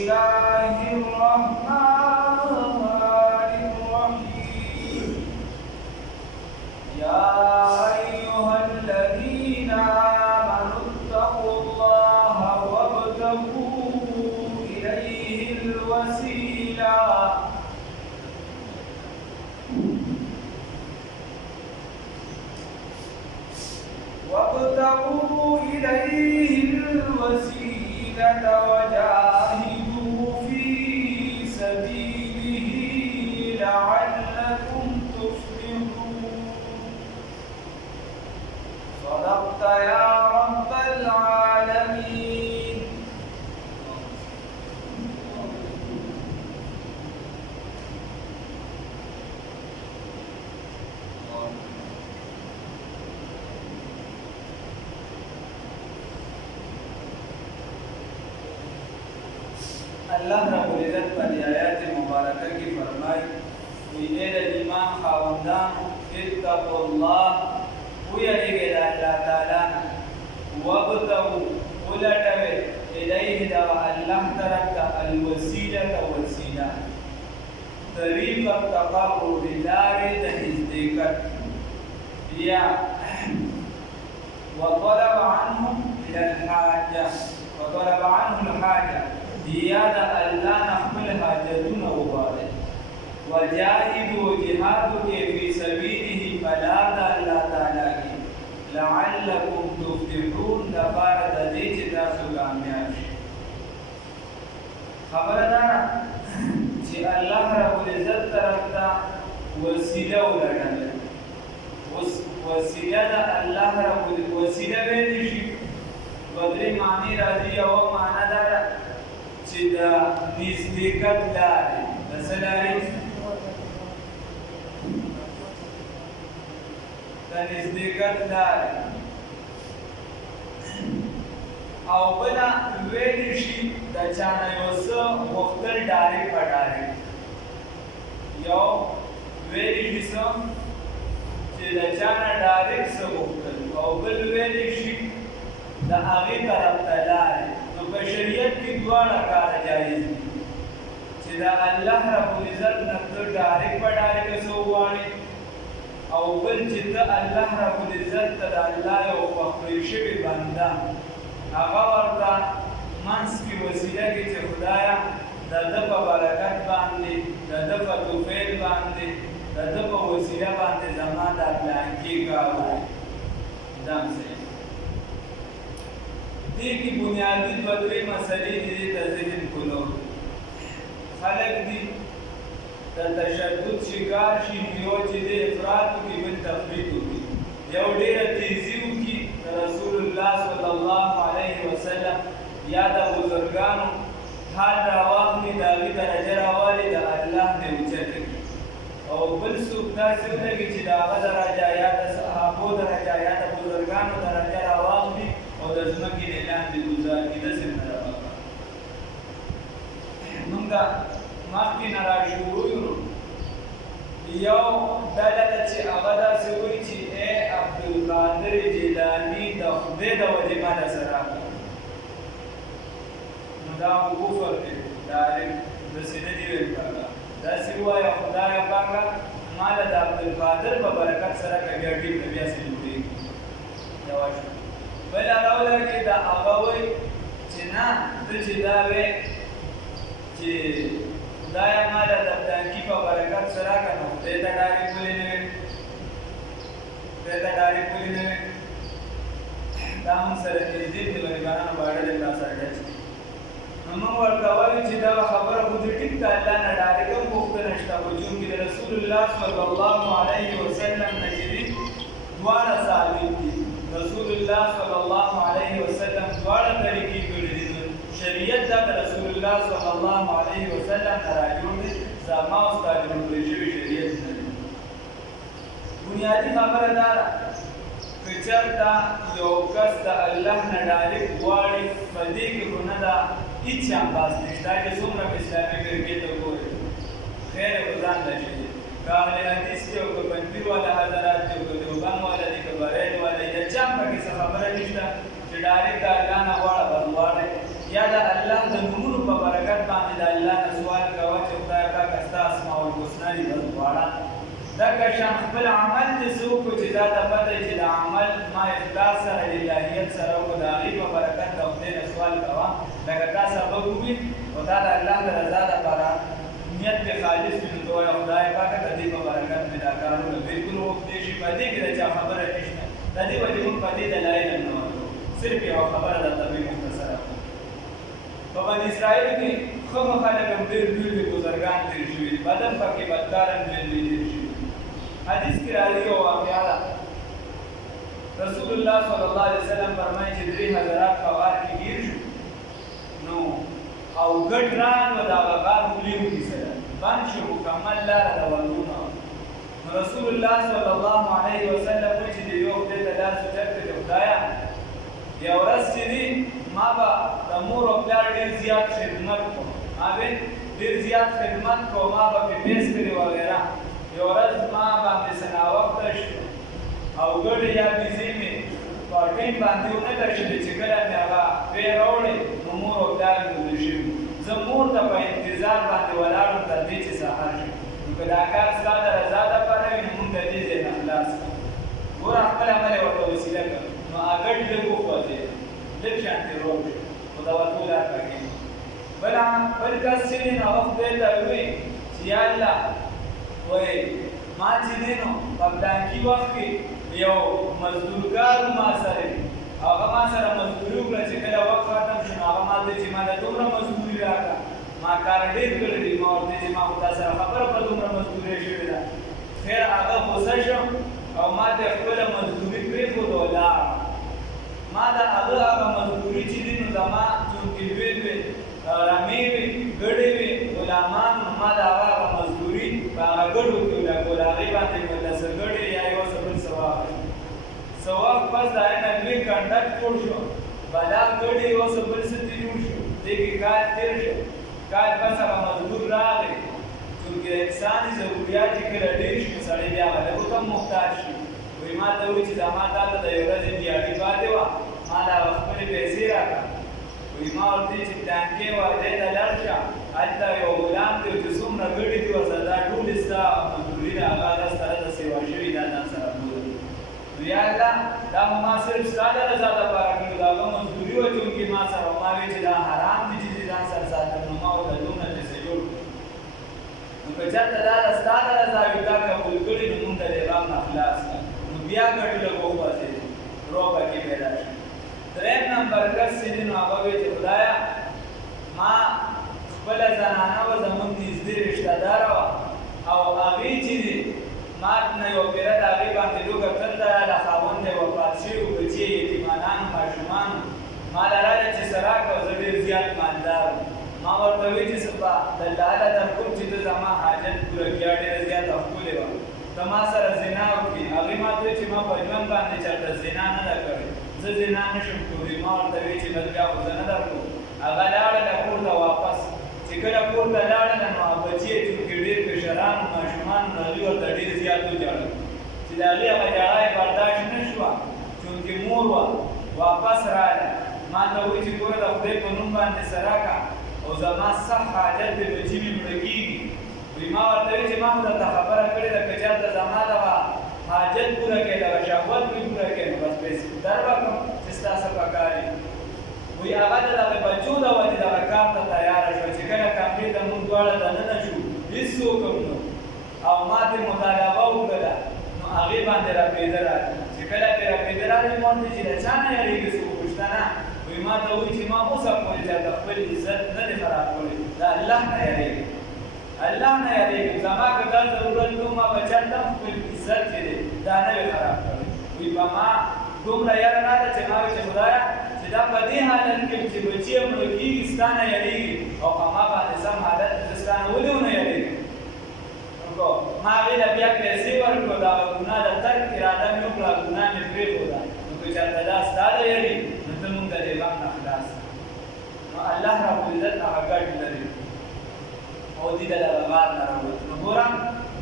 الله الرحمن الرحيم يا أيها الذين آمنوا اتقوا الله وابتغوا إليه الوسيلة وجاهدوا في سبيله لعلكم تفلحون صدقت يا رب العالمين. اللہ رب العزت پر آیات مبارکہ کی فرمائی اے ایمان خاوندان اتقوا اللہ ویریږئ د الله تعالی نه وابتغوا ولټوئ الیه د الله طرف ته الوسیله وسیله طریق التقرب لارې د نزدېکت یا وطلب عنه الحاجه یا د الله نه خپل حاجتونه وغواړئ وجاهدوا جهاد کې فی سبیله فلا د الله تعالی کې لعلکم تفلحون لپاره د دې چې تاسو کامیاب شئ. خبره ده چې الله رب العزت طرف ته وسیله ولټوئ. وسیله د الله رب العزت وسیله ویلی شي په درې معنی راځي. یوه معنا دا ده چې د نزدېکت لارې د څه لارې د نزدېکت لارې او بله ویلی شي د چا نه یو څه غوښتل ډارې په ډارې یو ویلی شي څه چې د چا نه ډارې څه غوښتل او بل ویلی شي د هغې طرف ته لارې. نو په شریعت کې دواړه کار جایز دي چې د الله رب العزت نه ته ډارې په ډارې څه وغواړې او بل چې ته الله رب العزت ته د الله یو خوښ شوي بنده هغه ورته منځ کې وسیله کې چې خدایه د ده په برکت باندې د ده په توفیل باندې د ده په وسیله باندې زما دا پلانکي کار وکړي. دا هم صحیح دې کې بنیادي دوه درې مسلې دي ته ذهن کولو. خلک دي د تشدد شکار شي یو چې د افراط کې بل تفریط وکړي یو ډېره تیزي وکړي د رسول الله صلی الله علیه وسلم یا د بزرګانو حال راواخلي د هغې درجه راوالي د الله نه اوچته کړي او بل څوک داسې ولګي چې د هغه درجه یا د صحابو درجه یا د بزرګانو درجه راواخلي او د ځمکې نه لاندې ګزار کړي. داسې نه راواخلي. موږ مخکې نه راشروع یو یو ډله ده چې هغه داسې وایي چې ای عبدالقادر جیلاني د خدای د وجې ما داسې راغلی. نو دا خو کفر دی ډایرکټ داسې نه دي ویل کاږه. داسې ووایه خدایه پاکه ما له د عبدالقادر په برکت سره که بیا ټیک نه بیا سې جوړېږي. یوه شوه. بله راولګي د هغه وایي چې نه ته چې دا وې چې خدایه ما له د پلانکي په برکت سره که نو خدای ته ډارې پولې نه وې دا هم سره نږدې د غریبانو باړه د تا سره ډچ کړي. نو موږ ورته وایو چې دا خبره خو دې ټیک ده الله نه ډارې کوم پوښتنه شته خو چونکې د رسول الله صلی الله علیه وسلم نه چې دي دواړه ثابت دي. رسول الله صلی الله علیه وسلم دواړه طریقې کړي دي. شریعت دا د رسول الله صلی الله علیه وسلم نه راجوړ دی. زما او ستا جوړ کړی شوی شریعت نه دی. بنیادي خبره دا ده که چېرته یو کس د الله نه ډایرکټ غواړي په دې کې خو نه ده هېڅ هم باس نشته چې څومره په اسلامي فرقې ته ګورې خیر یې خو ځان له شي دی. که اهل حدیث دي او که پنځپیر والا حضرات دي او که دیوبند والا دي که بریل والا دي د چا هم پکې څه خبره نشته چې ډایرکټ د الله نه غواړه بس غواړئ یا د الله د نومونو په برکت باندې نه دي بس غواړه دغه شان خپل عمل دې څوک چې دا ته پته چې د عمل ما اخلاص سره الهیت سره او د هغې په برکت د خدای نه سوال کوه لکه تا سبب ووي او تا د الله د رضا دپاره نیت دې خالص وي نو ته وایه خدای پاکه د دې په برکت مې دا کارونه بلکل وکړلی شي په دې کې د چا خبره نشته د دې وجې موږ په دې دلایل هم نه ورکوو صرف یوه خبره درته مې مختصره په بني اسرائیلو کې ښه خلک هم ډېر لوی لوی بزرګان تېر شوي دي بد هم پکې بدکار هم ډېر لوی تېر شوي حدیث کې راځي یو واقعه ده رسول الله صلی الله علیه وسلم فرمایي چې 3 حضرات په غار کې ګیر شو نو او ګډ ران و د هغه غار خولې ونیسله بند شو مکمل لاره د ورنونه نو رسول الله صلی الله علیه وسلم وایي چې د یو خدای ته لاس اوچت کړي چې خدایه یو ورځ چې دي ما به د مور او پلار ډېر زیات خدمت کوم ما به ډېر زیات خدمت کوم ما به پې پیس کړي وغیره یو ورځ ما باندې څه ناوخته شو او ګډې یا بیزې مې په ټیم باندې ونه درشلې چې کله مې هغه پې راوړې نو مور او پلار مې ویده شوي زه مور ته په انتظار باندې ولاړم تر دې چې سهار شي نو که دا کار ستا د رضا دپاره وي نو مونږ د دې ځای نه خلاص کړو ګوره خپل عمل یې ورته وسیله کړ نو هغه ګډ لږ وخوځېد لږ شانتې روغ شو خو د وتو لار پکې بل کس چې دی نو هغه خدای ته ووایي چې یا الله وایي ما چې دی نو په پلانکي وخت کې یو مزدورګار ما سره هغه ما سره مزدوري وکړه چې کله وخت ختم شو نو هغه ما ته چې ما ته دومره مزدوري راکړه ما کار ډېر کړی دی ما ورته چې ما خو تا سره خبره په دومره مزدوري شوې ده خیر هغه غوسه شم او ما ته خپله مزدوري پرېښوده ولاړ ما د هغه مزدوري چې دي نو زما چونکې لوی لوی رمې وې ګډې وې غلامان نو ما د هغه مزدوري په هغه ګډو کې ولګول هغې باندې مې لسه ګډې یا یو څه بل څه واخیستل څه وخت پس د هغې نه لوی کنډک جوړ شو بلا ګډې یو څه بل څه ترې جوړ شو دې کې کال تېر شو کال پس هغه مزدور راغی چونکې د انساني ضروریات چې کله ډېر شي نو سړی بیا هغه لږو ته محتاج شي وایي ما ته وایي چې زما تا ته د یو ورځې دیاړي پاتې وه ما د هغه خپلې پیسې راکړه وایي ما ورته چې پلانکې واده ته لاړ شه هلته یو غلام دی چې څومره ګډې دي ورسره دا ټولې ستا مزدوري ده هغه هغه سره د سیوا شوي دا ځان سره بولي نو یا الله دا خو ما صرف ستا د رضا دپاره کړي د هغه مزدوري وه چونکې ما سره ما وایي چې دا حرام دي چې ځان سره ساتم نو ما ورته دومره پیسې جوړ کړي نو که چېرته دا د ستا د رضا وي تا قبول کړي نو مونږ ته د غم نه خلاص کړه نو بیا ګټې لږ وخوځېدې روح پکې پیدا شو درېیم نمبر کس چې دی نو هغه وایي چې خدایه ما خپله زنانه وه زمونږ نږدې رشته داره وه او هغې چې دي ما نه یوه پیره د هغې باندې لوږه تل ته راله خاوند یې وفات شوي وو بچې یتیمانانو ماشومانو ما له راله چې څه راکړه زه ډېر زیات مالدار وم ما ورته وایي چې څه به دلاله درکوم چې ته زما حاجت پوره کړه ډېره زیاته ښکلې وه ته ما سره زنا وکړي هغې ما ته وایي چې ما په ژوند باندې چېرته زنا نه ده کړې زه زنا نه شم کولی ما ورته وایي چې بس بیا خو زه نه درکړو هغه لاړله کور ته واپس چې کله کور ته لاړله نو بچي یې چونکې ډېر کشرانو ماشومانو نو هغې ورته ډېر زیات وژړل چې د هغې هغه ژړا یې برداشت نه شوه چونکې مور وه واپس راغله ما ته وایي چې ګوره د خدای په نوم باندې څه راکړه او زما سخت حاجت دی بچي مې مړه کېږي وایي ما ورته وایي چې ما خو درته خبره کړې ده که چېرته زما دغه حاجت پوره کړې دغه شهوت مې پوره کړې نو بس پیسې در به کړم چې ستا څه پکار وي وایي هغه د دغه بچو د وجې دغه کار ته تیاره شوه چې کله کمرې ته مونږ دواړه دننه شو هېڅوک هم نو او ما ترې مطالبه وکړله نو هغې باندې راپېده راغله چې کله پرې راپېده راغلې ما ورته چې له چا نه یارېږې څه پوښتنه وایي ما ته وایي چې ما اوسه پورې چاته خپل عزت نه دی خراب کړی د الله نه یارېږم الله نه یارېږم زما که دا ضرورت نو ما به چاته خپل عزت چې دی دا نه وي خراب کړی وایي په ما دومره یاره نه ده چې ما وایي چې خدایه چې دا په دې حالت کې چې بچي یې مړه کېږي ستا نه یارېږي او په ما باندې سم حالت زه ستا نه ولې ونه یارېږم ما هغې له بیا پیسې ورکړو د هغه ګناه د ترک اراده مې وکړه ګناه مې پرېښوده نو که چېرته دا ستا د یاري نو ته مونږ ته د غم نه خلاص نو الله ربالعزت هغه ګډ لري او دې د دغه غار نه راووت نو ګوره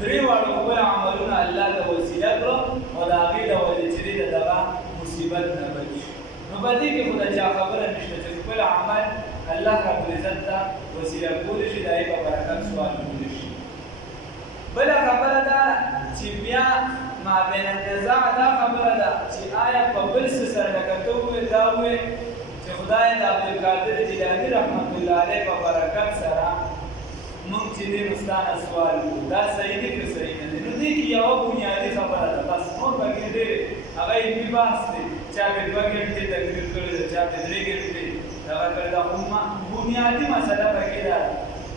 درې واړو خپل عملونه الله ته وسیله کړو او د هغې د وجې چې دی د دغه مصیبت نه بچ شو نو په دې کې خو د چا خبره نشته چې خپل عمل الله ربالعزت ته وسیله کولی شي د هغې په برکت سوال کولی شي بل چې بیا ما بین النزاع دا خبره ده چې آیا په بل څه سره لکه ته وویل دا وویل چې خدای د عبدالقادر جیلاني رحمت الله علیه په برکت سره موږ چې دی نو ستا نه سوال وکړو دا صحیح دی که صحیح نه دی نو دې کې یوه بنیادي خبره ده بس نور پکې ډېرې هغه علمي بحث دی چا پې 2 ګنټې تقریر کړی ده چا پې 3 ګنټې دغه کړی ده خو بنیادي مسله پکې ده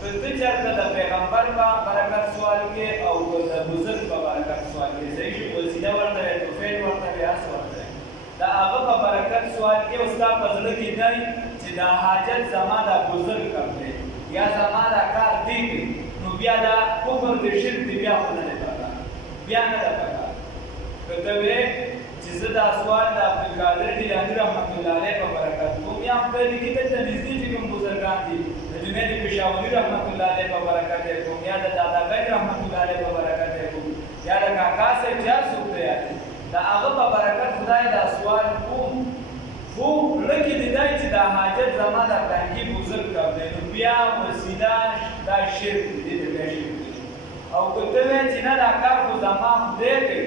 که ته چېرته د پیغمبر په برکت سوال کې او د بزرګ په برکت سوال کې صحیح شو وسیله ورته وی توفیل ورته وی هر څه ورته وی د هغه په برکت سوال کې او ستا په زړه کې دی چې دا حاجت زما دا بزرګ کم دی یا زما دا کار دی نو بیا دا کفر د شرک دی بیا خو نه دی پکار بیا نه ده پکار که ته وی چې زه دا سوال د عبدالقادر جیلاني رحمت الله علیه په برکت کوم یا خدای دې کې دلته نږدې چې کوم بزرګان دي د جنید پېښوري رحمت الله علیه په برکت یې کوم یا د دادا ګج رحمت الله علیه په برکت یې کوم یا د کاکا صاحب چا څوک دی د هغه په برکت خدای دا سوال کوم خو زړه کې دې دی چې دا حاجت زما د فلانکي بزرګ کم دی نو بیا وسیله دا شرک دی د بیا شرک دی او که ته وایې چې نه دا کار خو زما خدای کوي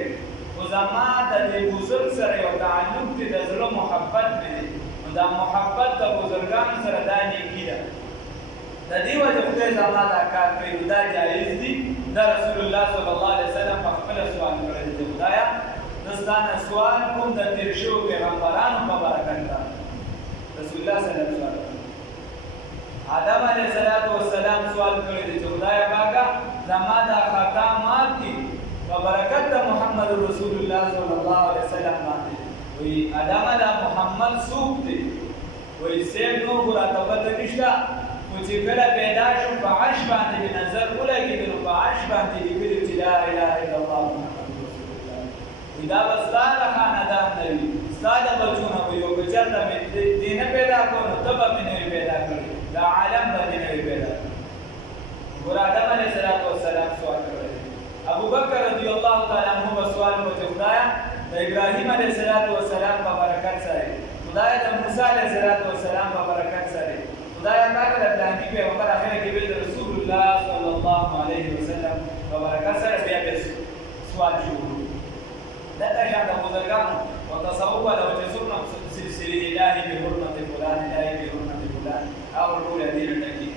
خو زما د دې بزرګ سره یو تعلق دی د زړه محبت مې دی نو دا محبت د بزرګانو سره دا نیکي ده د دې وجه خدای زما دا کار کوي نو دا جایز دي دا رسول الله صلی الله علیه وسلم په خپله سوال کړی دی خدایه زه ستا نه سوال کوم د تېر شویو پیغمبرانو په برکت باندې رسول الله صلی الله علیه وسلم آدم علیه السلام سوال کړی دی چې خدایه پاکه زما دا خطا معاف کړي په برکت د محمد رسول الله صلی الله علیه وسلم باندې وایي آدمه دا محمد څوک دی وایي صاحب نور خو راته پته نشته خو چې کله پیدا شوم په عرش باندې مې نظر ولګېد نو په عرش باندې لیکلي چې لا اله الا الله محمد رسول الله وایي دا به ستا د خاندان نه وي ستا د بچو نه وي او که چېرته مې دې نه پیدا کړو نو ته به مې نه وي پیدا کړی دا عالم به دې نه وي پیدا کړی ګوره آدم علیه السلام سوال کړی ابو بکر رضی الله تعالی عنہ په سوال وکړ خدایا د ابراهیم علیه السلام په برکت سره خدایا د موسی علیه السلام په برکت سره خدایا پاک د پلانکی پیغمبر اخر کې ویل رسول الله صلی الله علیه وسلم په برکت سره بیا سوال شروع دا شان د بزرګانو او تصوف او جسورنا سلسله الهی به حرمت فلان الهی به حرمت فلان او ټول دې ټکی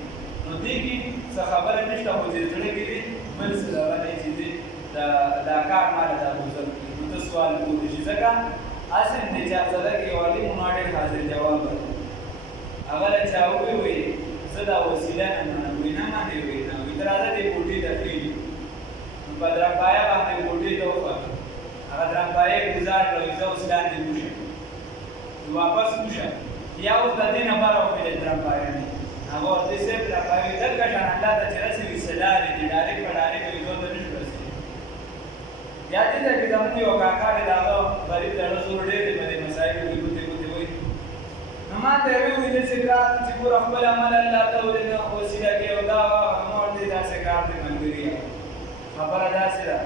نو دې کې څه خبره نشته خو چې زړه کې دې بل څه راغلی چې دې دا کار مال دا بزرګ نو ته سوال کولی شي ځکه اصل دې چې ځله کې والی مونږ حاضر جواب ورکړي هغه له چا ووایي زه دا وسیله نه منم وایي نه ما دې وایي نه وایي تر هغه دې بوټي ته پرېږدي نو په درنپایه باندې بوټي ته وخوړه هغه درنپایه ګزار کړو زه اوس لاندې وشم واپس وشم یا اوس د دې نه بره وکړې درنپایه نه هغه ورته صاحب درنپایه دلته شان الله ته چې رسوي صدا دې ډارې په ډارې کوي زه ته نشم رسېدلی بیا دې ته کې زموږ یو کاکا دی د هغه غریب لړه زور ډېر دی په دې مسایلو کې ګوتې ګوتې وایي نو ما ته یې وویل داسې کار چې پوره خپل عمل الله ته ولې وسیله کې او دا ما ورته داسې کار دی ملګري خبره داسې ده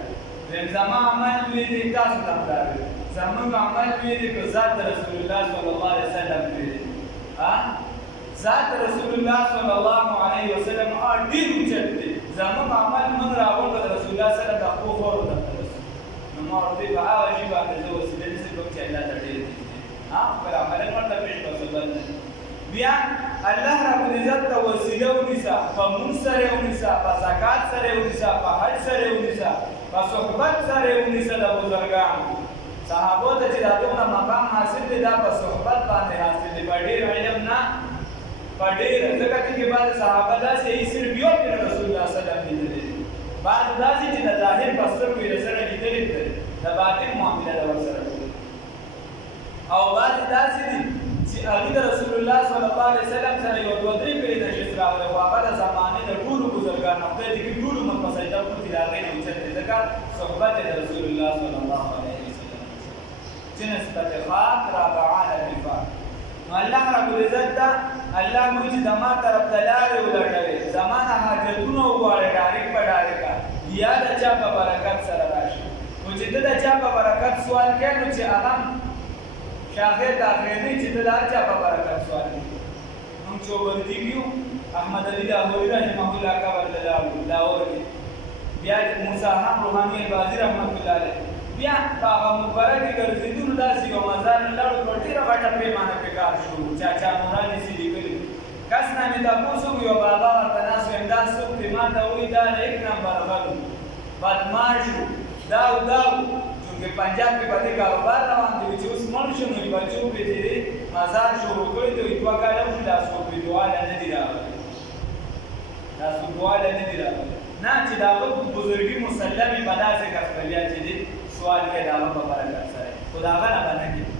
ویم زما عمل وی دی تاسو ته هم دا ویل زموږ عمل وی دی که ذات رسول الله صلی الله علیه وسلم وی دی ذات رسول الله صلی الله علیه وسلم ډېر اوچت دی زموږ عمل موږ راوړو د رسول الله سره د خپلو خورو ته نو ما ورته په هغه شي باندې زه وسیله نشم کوم چې الله ته ډېر دی خپل عمل ورته پېښ کړو بل بیا الله رب العزت ته وسیله ونیسه په مونځ سره ونیسه په زکات سره ونیسه په حج سره ونیسه په صحبت سره ونیسه د بزرګانو صحابو ته چې دا دومره مقام حاصل دی دا په صحبت باندې حاصل دی په ډېر علم نه په ډېر ځکه چې بعض صحابه داسې یې صرف یو پیر رسول الله صلی الله علیه وسلم لیدلی بعض داسې چې د ظاهر په سترګو یې سره لیدلي دي د باطن معامله ده ورسره او بعض داسې دي چې هغوی د رسول الله صلی الله علیه وسلم سره یو دوه درې پېړۍ نشست راغلی خو هغه د زمانې د ټولو بزرګانو خدای دې کړي ټولو عمر په سجده پروت دي د هغې نه اوچت دی ځکه صحبت یې د رسول الله صلی الله علیه وسلم چې نسبت خاک رابعانه نفاق نو الله رب العزت ته الله موږ چې زما طرف ته لارې ولټوې زما نه حاجتونه وغواړې ډارېک په ډارېکه یا د چا په برکت سره راشي نو چې ته د چا په برکت سوال کوې نو چې هغه شاخر داخل دی چې ته د هر چا په برکت سوال کوې موږ چوبندي کیو احمد علي لاهوري رحمه الله قبر ته لاړو لاهور کې بیا موسی هم روحاني البازي رحمت الله علیه بیا هغه مبارک ګرځېدلو داسې یو مزار لړ په ډېره غټه پیمانه پې کار شروع چاچا نوراني سي لیکلي کس نه مې تپوس وکړو یو بابا ورته ناست ویم دا څوک دی ما ته وایي دا د یک نمبر غل و بدماش و دا و دا و چونکې پنجاب کې په دې کاروبار روان دی چې اوس مړ شو نو بچو پې چې دی مزار شروع کړی دی دوه کاله وشو دا څوک وي دواله نه دي راغلی دا څوک دواله نه دي راغلی نه چې د هغه بزرګي مسلمې په داسې کس به بیا چې دی سوال کوي د هغه په برکت سره خو د هغه نه به نه کېږي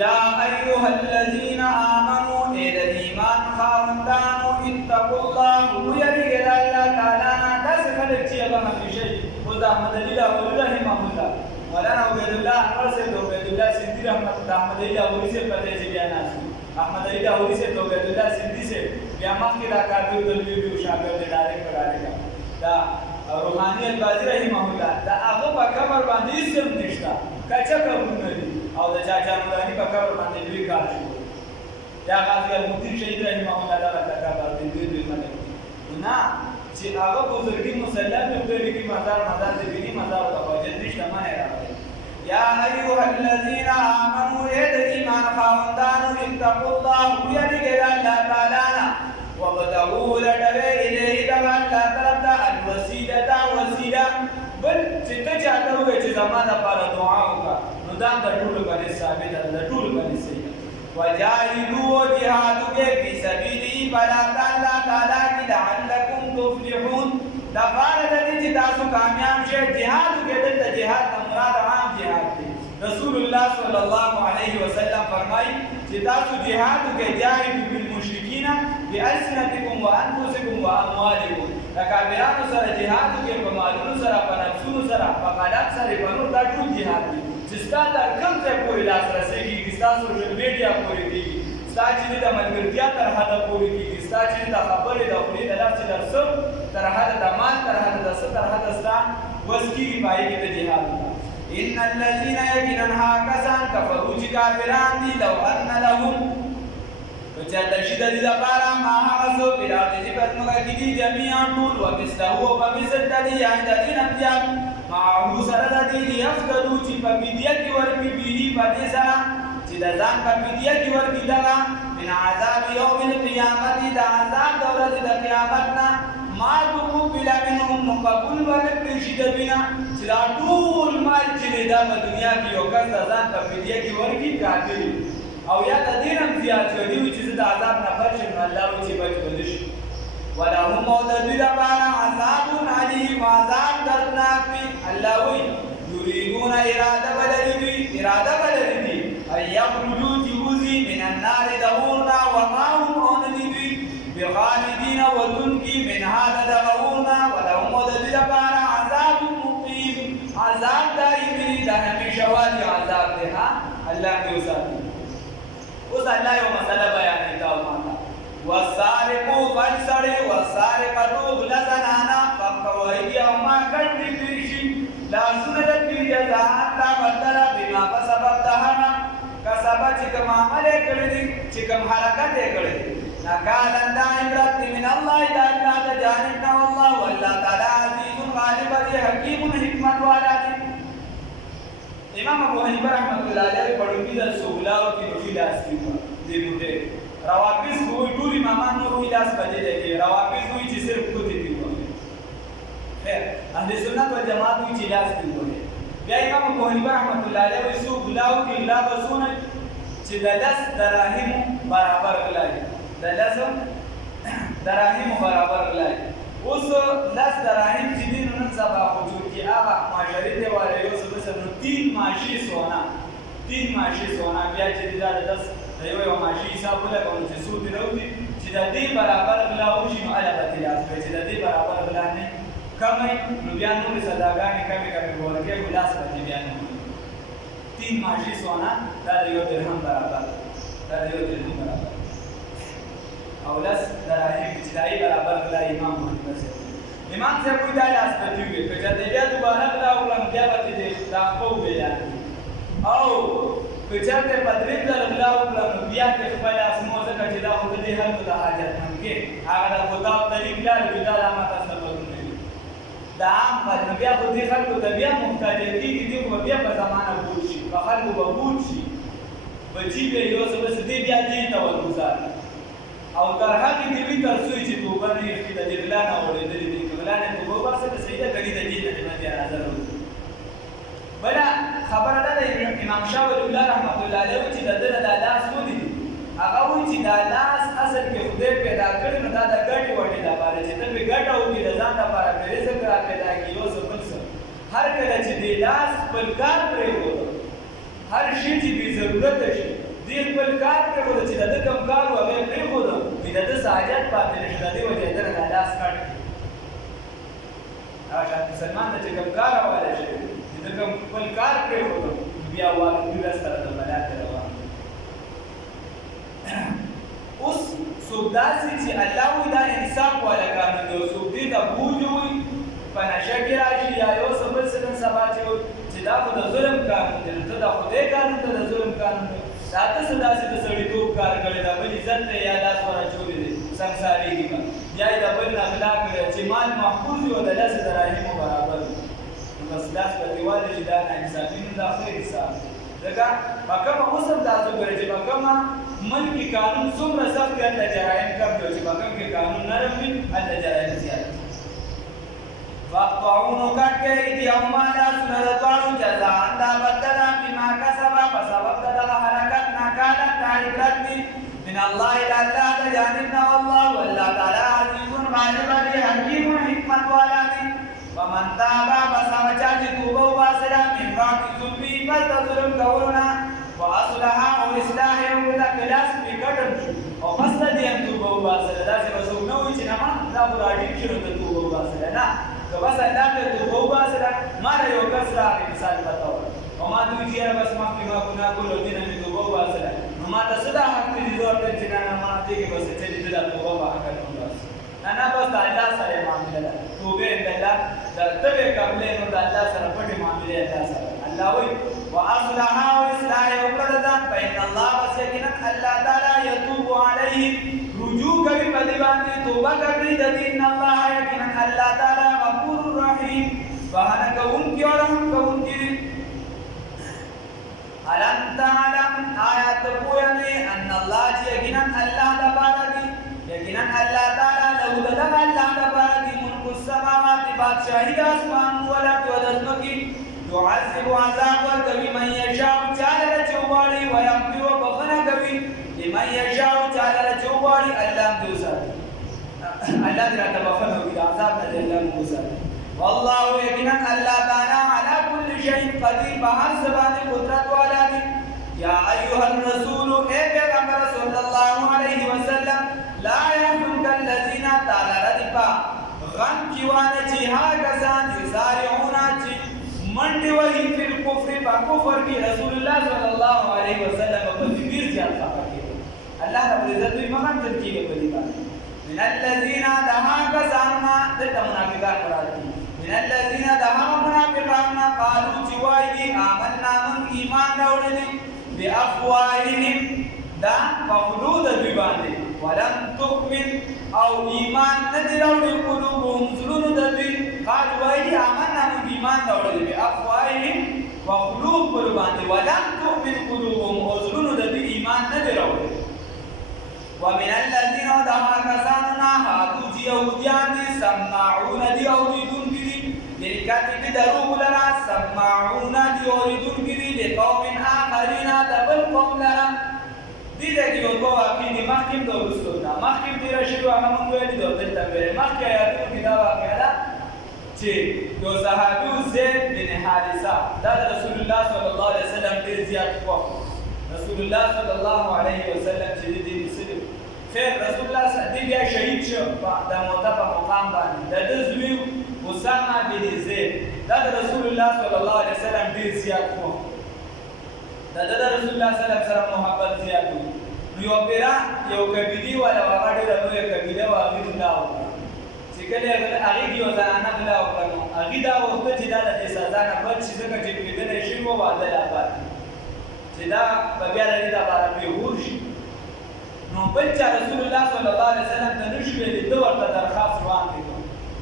یا ایها الذین آمنوا ای د ایمان خاوندانو اتقوا الله ویریږئ د الله تعالی نه داسې خلک چې هغه همیشه اوس د احمد علي لاهوري رحمه الله مولانا عبید الله انور صاحب د عبید الله سندي رحمت د احمد علي لاهوري صاحب په دې چې بیا ناست احمد علي لاهوري صاحب د عبید الله سندي صاحب بیا مخکې دا کابل د لوی شاګرد ډایرکټ دا روحاني البازي رحمه الله دا هغه په قبر باندې هېڅ نشته کچه قبرونه دي او د چاچا نوراني په قبر باندې لوی کار شو یا غازي المدین شهید رحمه الله دغه قبر دی دوی باندې نه چې هغه بزرګي مسلم په دې کې مزار د دیني مزار د فوجد نشته معنی راغلی یا ایها الذین آمنوا ای د ایمان خاوندانو اتقوا الله ویریږئ د الله تعالی نه وابتغوا لټوئ الیه دغه الله طرف ته الوسیلة وسیله بل چې ته چاته ووایې چې زما دپاره دعا وکړه نو دا د ټولو باندې ثابته ده د ټولو باندې صحیح ده وجاهدوا جهاد وکړئ فی سبیله په لار د الله تعالی کې لعلکم تفلحون دپاره د دې چې تاسو کامیاب شئ جهاد وکړئ دلته جهاد نه مراد عام جهاد دی رسول الله صلی الله علیه وسلم فرمایي چې تاسو جهاد وکړئ جاهدوا بالمشرکین بألسنتکم وانفسکم واموالکم د کافرانو سره جهاد وکړئ په مالونو سره په نفسونو سره په قلم سره په نور دا ټول جهاد دی چې ستا تر کوم ځای پورې لاسرسی کېږي ستا سوشل میډیا پورې کېږي ستا چې د ملګرتیا تر حده پورې کېږي ستا چې د خبرې د خولې د لفظ د څه تر حده د مال تر حده د څه تر حده ستا وس کېږي په هغې کې د جهاد وکړه ان الذین یقینا هغه کسان کفروا چې کافران دي لو ان لهم که چېرته شي د دې لپاره ما هغه څه فی الارض چې په ځمکه کې دي جمیعا ټول ومثله او په مثل د دې یعنې د دې نه بیا معه سره د دې لیفتدوا چې په فدیه کې ورکړي به په دې سره چې د ځان په فدیه کې ورکړي دغه من عذاب یوم القیامت د عذاب د ورځې د قیامت نه ما تقبل منهم نو قبول ورکړي شي د دوی نه چې دا ټول مال چې دی دا په دنیا کې یو کس د ځان په فدیه کې ورکړي کافر او یا د دې هم زیات شو دی چې زه د عذاب نه بچ شم الله وایي چې بچ به نه شي ولهم او د دوی لپاره عذاب علیم عذاب دردناک وي الله وایي یریدون اراده به لري دوی اراده به لري دي ان یخرجوا چې وځي من النار د اور نه وما هم او نه دي دوی بخالدین وتونکي منها د دغه اور نه ولهم او د دوی لپاره عذاب مقیم عذاب دایمي د همیشه والي عذاب دی ها الله دې وساتي اوس الله یو مسله بیانوي تاسو ته والسارق فالسرق والسارقة غلظنانا فقطعوا أيديهما کټې کړي شي لاسونه د دوی جزاء الله بدله بما په سبب د هغه کسبه چې کوم عمل یې کړی دی چې کوم حرکت یې کړی دی نکالا دا عبرت من الله د الله د جانب نه والله والله تعالی عزیز غالب دی حکیم حکمت والا دی امام ابو حنیفه رحمۃ اللہ علیہ پڑھوی د سولاو کې نوې لاس کې دی نو روافض کوئی ټول امامان نور وی لاس باندې دی روافض کوئی چې صرف کوته دی خیر اهل سنت والجماعت وی چې لاس کې دی بیا امام ابو حنیفه رحمۃ اللہ علیہ وی سولاو کې لا بسونه چې د لس دراهم برابر کړای د لس دراهم برابر کړای اوس لس دراهم چې دین نن سبا خو چې هغه معاشري دی وایي یو څه نو 3 ماشي سونا بیا چې دا 10 یو ماشي حساب ولګو چې سود دی راوځي چې د دې برابر غلا وشي نو اله به تلاس کوي چې د دې برابر غلا نه کمه نو بیا نو صداګانې کمه ورکه ګلاس باندې بیا نو 3 ماشي سونا دا یو درهم برابر او لس دراهم چې دای برابر غلا امام صاحب کوئی دا لاس ته دیږي چې د بیا دوباره غلا وکړم بیا به دې دا خو ویل او که چېرته په درې ځله غلا وکړم نو بیا دې خپل اسمو ځکه چې دا خو دې هر څه حاجت هم کې هغه د خدا طریق لار وي دا ما تاسو ته دا عام خلک نو بیا خو دې خلکو ته بیا محتاجه کېږي دي خو به بیا په زمانه بوج شي په خلکو به بوج شي بچي به یو څه بس دې بیا دې ته ورګزار او تر هغې دې وي تر څو چې توبه نه یې کړي د غلا نه اورېدلې دي که غلا نه توبه وباسه د سیده کړي د دې نه دې باندې نظر وکړي بله خبره دا ده امام شاه ولی الله رحمت الله علیه وایي چې د ده نه دا لاس ولیدي هغه وایي چې دا لاس اصل کې خدای پیدا کړی نو دا د ګټې وټې لپاره چې ته پرې ګټه وکړي د ځان لپاره پرې رزق را پیدا کړي یو څه بل څه هر کله چې دې لاس خپل کار پرېښوده هر شي چې بې ضرورته شي دې خپل کار پرېښوده چې د ده کوم کار و هغه یې پرېښوده چې د ده څه حاجت پاتې نه شي د دې وجې یې ده دا لاس کټ کړي هغه شان مسلمان ته چې کوم کار حواله شي چې د کوم خپل کار پرېښوده بیا واقعي سره د بلا ته روان اوس څوک داسې چې الله وایي دا انصاف والا قانون دی او څوک دې ته بوج وایي په نشه کې راشي یا یو څه بل څه نن سبا چې دا خو د ظلم قانون دی ته د خدای قانون ته د ظلم قانون دی دا ته څه داسې د سړیتوب کار کړی دا بل عزت دی یا لاس وراچولی دی سنګسارېږي به یا یې د بل نه غلا کړی چې مال محفوظ وي او د لسو دراهمو برابر وي نو بس لاس به دې والي چې دا ناانصافي نو دا خیر حساب دی ځکه په کومه اوس هم تاسو ګورئ چې په کومه ملک کې قانون څومره سخت دی هلته جرایم کم دی او چې په کوم کې قانون نرم وي هلته جرایم زیات دي فاقطعوا نکټ کړئ ایدیهما لاسونه د دواړو جزاء دا بدله بما کسبه په سبب د دغه حرکت ناکاله دا عبرت دی من الله د الله د جانب نه والله والله تعالی عزیز غالب دی حکیم حکمت والا دی ومن تاب بس هغه چا چې توبه وباسله من بعد ظلمه پس د ظلم کولو نه واصلح او اصلاح یې وکړه که لاس پرې ګډم شو او پس د دې هم توبه وباسله داسې به څوک نه وایي چې نه ما دا خو راډیټ شي نو ته توبه وباسله نه که بس الله ته توبه وباسله ما له یو کس راغی مثال پته وه او ما دوی چې یاره بس مخکې ما ګناه کول او دې نه مې توبه وباسله نو ما ته څه دا حق دی زه ورته چې نه نه ما دې کې بس چې دې دا توبه به حق نه وباسه نه نه بس د الله سره یې معامله ده توبې عندالله د ته به قبلې نو د الله سره پټې معاملې الله سره الله وایي واصلح او اصلاح یې وکړه ځان فإن الله بس یقینا الله تعالی یتوب علیهم رجوع کوي په دې باندې توبه کوي د دې ان الله یقینا الله تعالی غفور رحیم بهانه کوونکی او رحم کوونکی الم تعلم آیات پوهنې ان الله چې یقینا الله لپاره دی یقینا الله تعالی له دغه الله لپاره دی ملک السماوات بادشاهي د اسمانونو والارض او د ځمکې يعذب عذاب ورکوي من یشاء چاله چې وغواړي ویغفر وبخښنه کوي لمن یشاء چاله چې وغواړي الله دې وساتي الله دې راته بخښنه وکړي عذاب نه دې الله موږ وساتي والله یقینا الله تعالی على كل شيء قدير په هر څه باندې قدرت والا دی یا ایها الرسول اے پیغمبر صلی الله علیه وسلم لا يحزنك الذين تعالی ردپا غم کیوانه چې هغه ځان یسارعون چې منډه وهي په کفر په کفر کې رسول الله صلی الله علیه وسلم په تکبیر زیات خبر کړي الله رب عزت یې مهان ترکیه په دې باندې من الذين دها کسانا د منافقان راځي من الذين دها منافقان قالوا جوایي آمنا من ایمان راوړل بافواههم دا مولود دی باندې ولم تؤمن او ایمان ندی راوړل قلوبهم زړونو د دې قالوا وایي آمنا من ایمان راوړل بافواههم وقلوب پر باندې ولم تؤمن قلوبهم او زړونو د دې ایمان ندی راوړل ومن الذين دعوا كساننا هادو يهوديان سماعون دي اوریدون کړي لکاتب دروغ لرا سماعون دي اوریدون کړي لقوم آخرین دبل قوم لرا دې دې یو دوه واقعي دي مخکې د ورسره مخکې تیر شروع هغه مونږ ویلي دلته تبره مخکې آیاتونو کې دا واقعه ده چې یو صحابي زید بن حارثه دا رسول الله صلی الله علیه وسلم ډیر زیات خو رسول الله صلی الله علیه وسلم چې دې مسلم خیر رسول الله دې بیا شهید شو د موته په مقام باندې د زوی اسامه بن زید دا رسول الله صلی الله علیه وسلم ډیر زیات خو د رسول الله صلی الله علیه وسلم محبت زیات نو یو پیرا یو قبیله ولا هغه ډېر لوی قبیله و هغه الله چې کله هغه یو ځانانه الله وکړو هغه دا وخت چې دا د سزا نه بچ چې څنګه چې پیډه شي وو واده لا پات چې دا بیا لري دا بار به ورشي نو بل چې رسول الله صلی الله علیه وسلم ته نشو ویل دوه ورته درخواست وړاندې کړ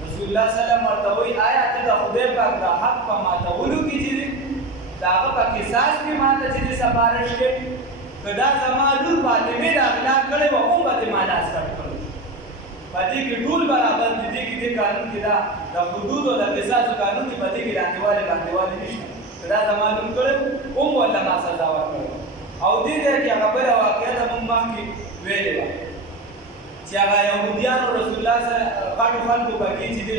رسول الله صلی الله علیه وسلم ورته وایي آیا ته د خدای پاک د حق په ماتولو کې چې د هغه په قصاص کې ماته چې سفارش کوي که دا زما لور فاطمې د اغلا کړې وه هم به دې ما لاس کټ کړو په دې کې ټول برابر دي دې کې دې قانون کې دا د حدود او د قصاصو قانون دی په دې کې لاندېوالې نشته که دا زما لور کړې هم والله ما سزا ورکړې او دې ځای کې هغه بله واقعه ده موږ مخکې ویلې وه چې هغه یهودیانو رسول الله سره غټو خلکو پکې چې دې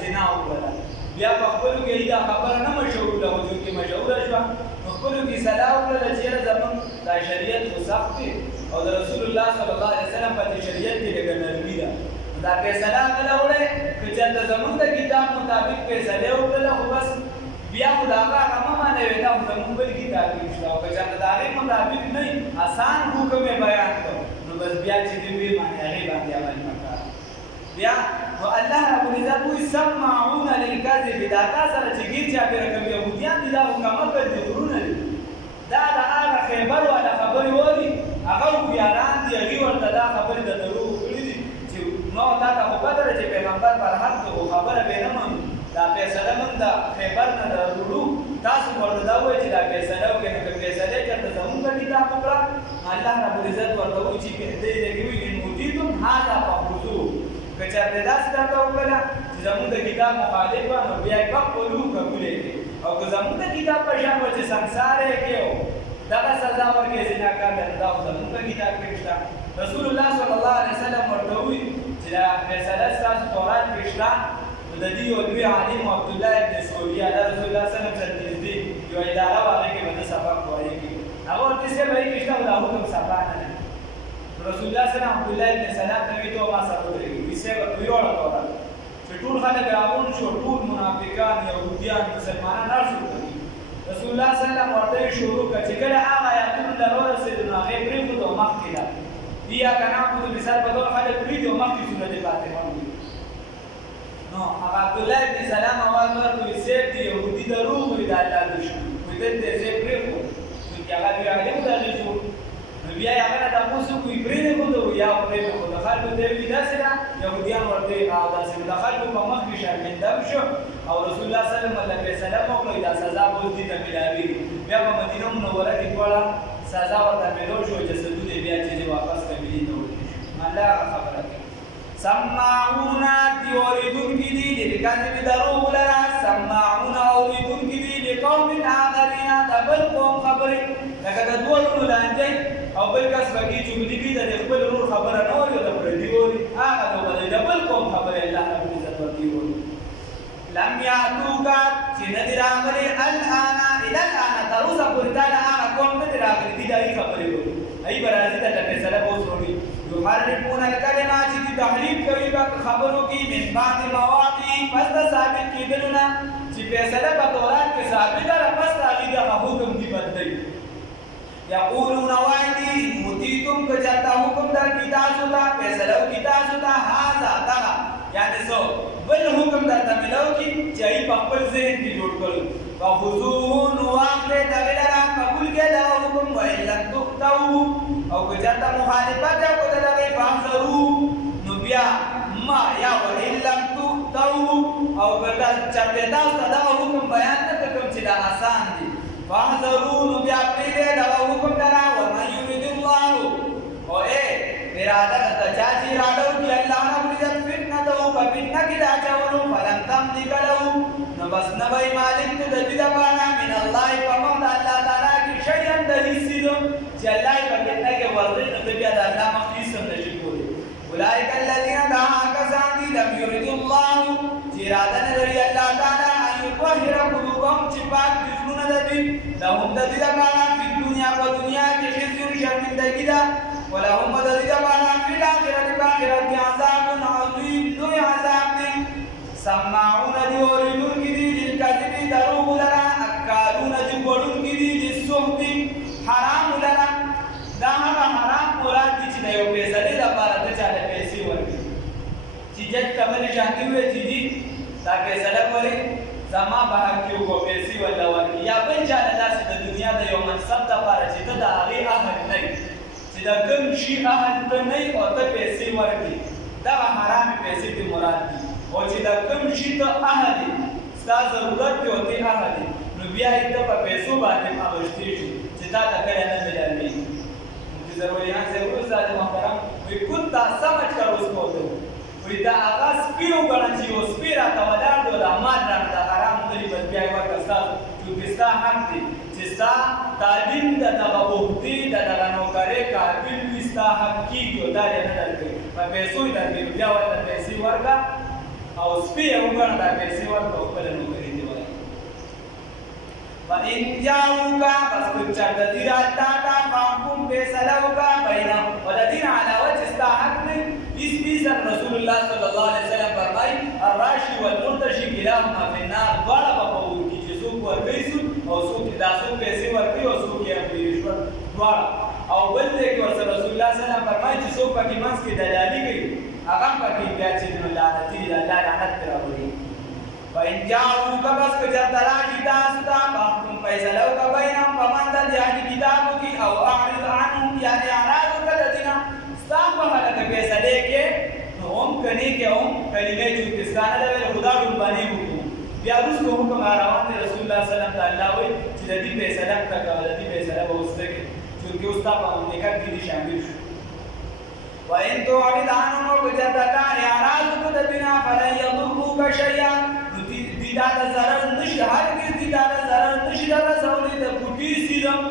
زنا وکړله بیا په خپلو کې دا خبره نه مشهوره حضور کې مشهوره شوه نو خپلو کې صلاح وکړله چې یاره زموږ دا شریعت خو سخت دی او د رسول الله صلی الله علیه وسلم په دې شریعت کې لږه نرمي ده دا فیصله هغه وړی که چېرته زموږ د کتاب مطابق فیصلې وکړله خو بس بیا خو د هغه مه مانوې دا خو زموږ بل کتاب کې شته او که چېرته د هغې مطابق نه وي اسان حکم یې بیان کړو نو بس بیا چې دې ویې مانې هغې باندې عمل مه کوه بیا نو الله رب العزت وایي سماعون للکذب دا تا سره چې ګیر چاپېره کوم یهودیان دي دا خو کمکل دي غرونه دي دا د هغه خیبر والا خبرې اوري هغه هوښیاران دي هغې ورته دا خبرې د دروغو کړي دي چې ما تا ته خو پته ده چې پیغمبر پر حق دی خو خبره بې نه منو دا فیصله موږ د خیبر نه راوړو تاسو ورته دا ووایئ چې دا فیصله وکړئ نو که فیصلې چېرته زموږ کتاب وکړه الله رب العزت ورته وایي چې دې ځای کې وایي ان اوتیتم هذا فخذوه که چېرته داسې درته وکړله چې زموږ د کتاب مخالف وه نو بیا یې فقبلو قبول یې کړي او که زموږ د کتاب په شان وه چې سنګسار یې کړی دغه سزا ورکړې زناکار ته دا خو زموږ په کتاب کې شته رسول الله صلی الله علیه وسلم ورته ووایي چې دا فیصله ستاسو تورات کې شته نو د دې یو لوی عالم عبدالله ابن سعودي هغه رسول الله صلی الله علیه وسلم سره نږدې یوه اداره وه هغې کې به ده سبق وایي هغه ورته صاحب هغې کې شته خو دا حکم صفا نه ده رسول الله صلی الله عبدالله ابن سلام ته وایي ته ما سره ودرېږي وایي صاحب ویوړه تورات چې ټول خلک راغون شو ټول منافقان یهودیان مسلمانان هر څوک دي رسول الله صلی الله علیه وسلم ورته شروع کړه چې کله هغه آیاتونه له ورسېدو نو هغې پرېښودو او مخکې لاړ ایاک نعبد مثال په ډول خلک پرېږدي او مخکې سورت فاتحه ووایي نو هغه عبدالله ابن سلام اواز ورکړ وایي صاحب دې یهودي دروغ وایي د الله دشمن وایي دلته یې صاحب پرېښود نو چې هغه لوی عالم د هغې جوړ نو بیا یې هغه نه تپوس وکړو یې پرېښودو یا پرېښودو خلکو ته یې وایي داسې ده یهودیان ورته او داسې د خلکو په مخ کې شرمنده شو او رسول الله صلی الله علیه وسلم فیصله وکړه دا سزا به اوس دې ته ملاوېږي بیا په مدینه منوره کې دواړه سزا ورته ملو شو جسدونه بیا چې دې واپس قبیلې ته ورتلي شو الله هغه خبره کوي سماعون دي اورېدونکي دي للکذب دروغ لره سماعون اورېدونکي دي لقوم آخرین د بل قوم خبرې لکه د دوه لونو لانجۍ او بل کس پکې چغلي کوي د خپل ورور خبره نه اوري او د پردي اوري هغه د بل قوم خبرې الله رب العزت ورته اوري لم یاتوک چې نه دي راغلي الآن الی الآن تر اوسه پورې تا له هغه قوم نه دي راغلي دي د هغې خبرې اوري هغوی به راځي درته فیصله به اوس وکړي یحرفون الکلمه چې دي تحریف کوي په خبرو کې من بعد مواضع پس د ثابت کېدلو نه چې فیصله په تورات کې ثابته ده پس د هغې دغه حکم دي بدلوي یقولون وایي دي اوتیتم که چېرته حکم درکړي تاسو ته فیصله وکړي تاسو ته هذا دغه یعنې څه بل حکم درته ملو کړي چې هغوی په خپل ذهن کې جوړ کړو فخذوه نو واخلئ د هغې لره قبول کړئ دغه حکم وان لم تؤتوه او که چېرته مخالفت یې وکړو د هغې فاحذروه نو بیا ما یا وان لم تؤتوه او که چېرته تاسو ته دغه حکم بیان نه کړم چې دا اسان دي فاحذروه نو بیا پرېږدئ دغه حکم لره ومن یرید الله او اراده د چا چې اراده وکړي الله رب العزت فتنته په فتنه کې د اچولو فلن تملک له نو بس نه به یې مالک ته د دې دپاره من الله په مخ د الله تعالی کې شیئا د هېڅ څیز چې الله یې په فتنه کې ورځي نو ته بیا د الله مخ هېڅ هم نشي کولی اولئک الذین دا هغه کسان دي لم یرد الله چې اراده نه لري الله تعالی ان یطهر قلوبهم چې پاک دي زړونه د دوی لهم د دې دپاره فی دنیا په دنیا کې خزي شرمندګي ده ولهم د دې دپاره فی الآخرة په آخرت کې عذاب عظیم لوی عذاب دی سماعون دي اورېدونکي دي للکذب دروغ لره اکالون دي خوړونکي دي للسحت حرام لره دا هغه حرام مراد دي چې د یو فیصلې دپاره ته چاته پیسې ورکړي چې جج ته بلې شانتي ووایي چې دي دا فیصله کوئ زما په حق کې وکړو پیسې ورته ورکړي یا بل چاته داسې د دنیا د یو منصب دپاره چې ته د هغې اهل نه یې چې د کوم شي اهل ته نه یې او ته پیسې ورکړي دغه حرامې پیسې دې مراد دي او چې د کوم شي ته اهل ستا ضرورت دی او ته اهل نو بیا یې ته په پیسو باندې اغوښتې شو چې تا ته کله نه ملاوي ضروریان سے استاد محترم وی كنت سمجھ کر اس کو دو وی دا هغه سپیرو غواړي چې او سپیرا ته ودار دو د مال را د حرام دی بس بیا یې ورکستا چې ستا حق دی چې ستا تعلیم د دغه وختي د دغه نوکرې قابل وستا حق کیږي دا نه درکې په پیسو یې درکې بیا ورته پیسې ورکا او سپی وګڼه دا پیسې ورکا خپل نوکرې دی وایي وَإِنْ جَاءُوكَ فَاسْتَفْتِهِمْ تَاتا فَاحْكُمْ بَيْنَهُمْ والذين على وجه استحقنا اسم رسول الله صلى الله عليه وسلم فرمای الراشي والمرتشي كلاهما في النار دواړه په اور کې چې څوک ورکوي او څوک داسو پیسې ورکوي او څوک یې رشوت دواړه او بل ځای کې رسول الله صلی الله علیه وسلم فرمای چې څوک پکې منځ کې دلالي کوي هغه پکې بیا چې لعنتي الله لعنت راوړي وَإِنْ جَاءُوكَ بس كجرد راشي تاستا فَاحْكُمْ فَيْصَلَوْكَ بَيْنَهُمْ فَمَنْ تَدْعِي كِتَابُكِ أَوْ أَعْرِضْ عَنْهُمْ يعني اعراض کدینا ستان په حالت کې فیصله کې نو هم کني کې هم کلمې چې کستانه له خدا رب باندې وکړو بیا وروسته حکم روان دي رسول الله صلی الله علیه وسلم وایي چې د دې فیصله تکړه د دې فیصله وسته کې چې اوستا په امریکا کې شامل شو وَإِنْ تُعْرِضْ عَنْهُمْ وَجَدْتَ اعراض کدینا فَلَنْ يَضُرُّوكَ شَيْئًا دا ضرر نشي هرگز دا ضرر نشي دا رسولي د پټي سیدم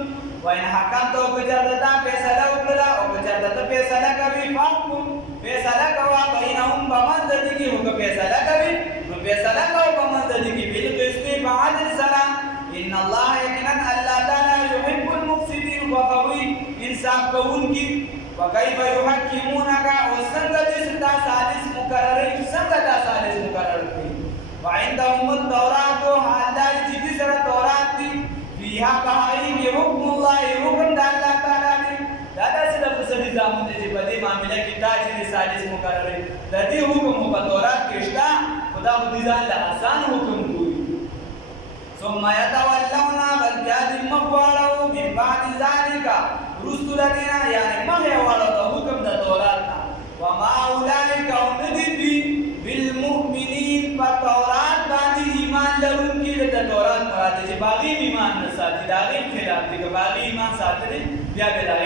وین حکم ته وجدتا فیصله وکړه او وجدتا فیصله کوي فاحكم فیصله کوا بینهم بمنځ دي هغه فیصله کوي نو فیصله کوا بمنځ دي بالقسط بعدل سلام ان الله یقینا الله تعالی يحب المفسدين وقوي انصاف کوونکی وكيف يحكمونك وسنت ستا ثالث مقرر سنت ثالث مقرر وعندهم التوراة حالات جديد التوراة فيها بهائم حكم الله حكم الله تعالى دا سره فسدي زامن دي په دې معاملې کې دا چې سادس مقرره د دې حکم په تورات کې شته خدا دې ځان له آسان حکم کوي ثم يتولون بالجاد مقوالو من بعد ذلك رسل دینا یعنی مخه والا د حکم د تورات وما اولئک ندی بالمؤمنین په تورات باندې ایمان لرونکي د تورات باندې چې باغی ایمان نه ساتي دا غي خلاف دي که باغی ایمان ساتي بیا به دا